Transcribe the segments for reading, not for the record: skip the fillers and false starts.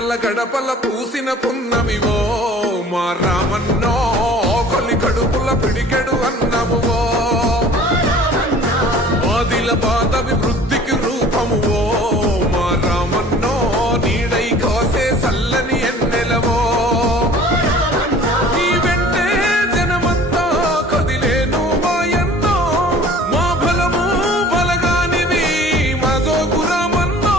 గుండెల గడపల పూసిన పున్నమివో మా రామన్నో కొలి కడుపుల పిడికెడు అన్నమువో ఆదిల బాధ వివృద్ధికి రూపమువో మా రామన్నో నీడై కాసే సల్లని ఎన్నెలవో నీ వెంటే జనమంతా కదిలేను మాయన్నో మా బలము బలగానివి మా జోగురామన్నో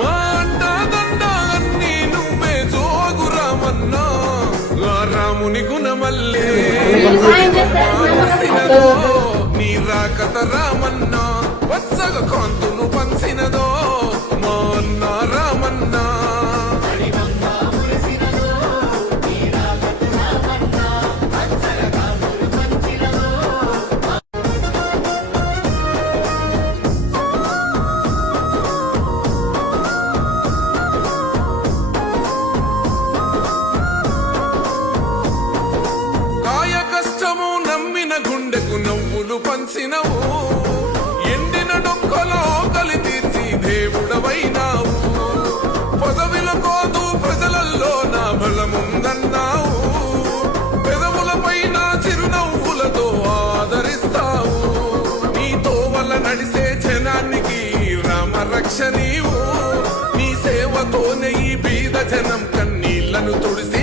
మా అండదండ అన్నీ నువ్వే జోగురామన్నో ఆ రాముని గుణమల్లే నీ రాకత రామన్నా వత్సగ కాంతులు పంచినదో మా అన్న రామన్నా కాయ కష్టము నమ్మిన గుండెకు నవ్వులు పంచినవు ఎండిన డొక్కలో కలి తీర్చి దేవుడవైనావు పదవిల కోదు ప్రజలల్లో నా బలముందన్నావు పెదవుల పైన చిరునవ్వులతో ఆదరిస్తావు నీతో వల్ల నడిసే జనానికి రామ రక్ష నీవు నీ సేవతోనే ఈ బీద జనం కన్నీళ్లను తుడిసి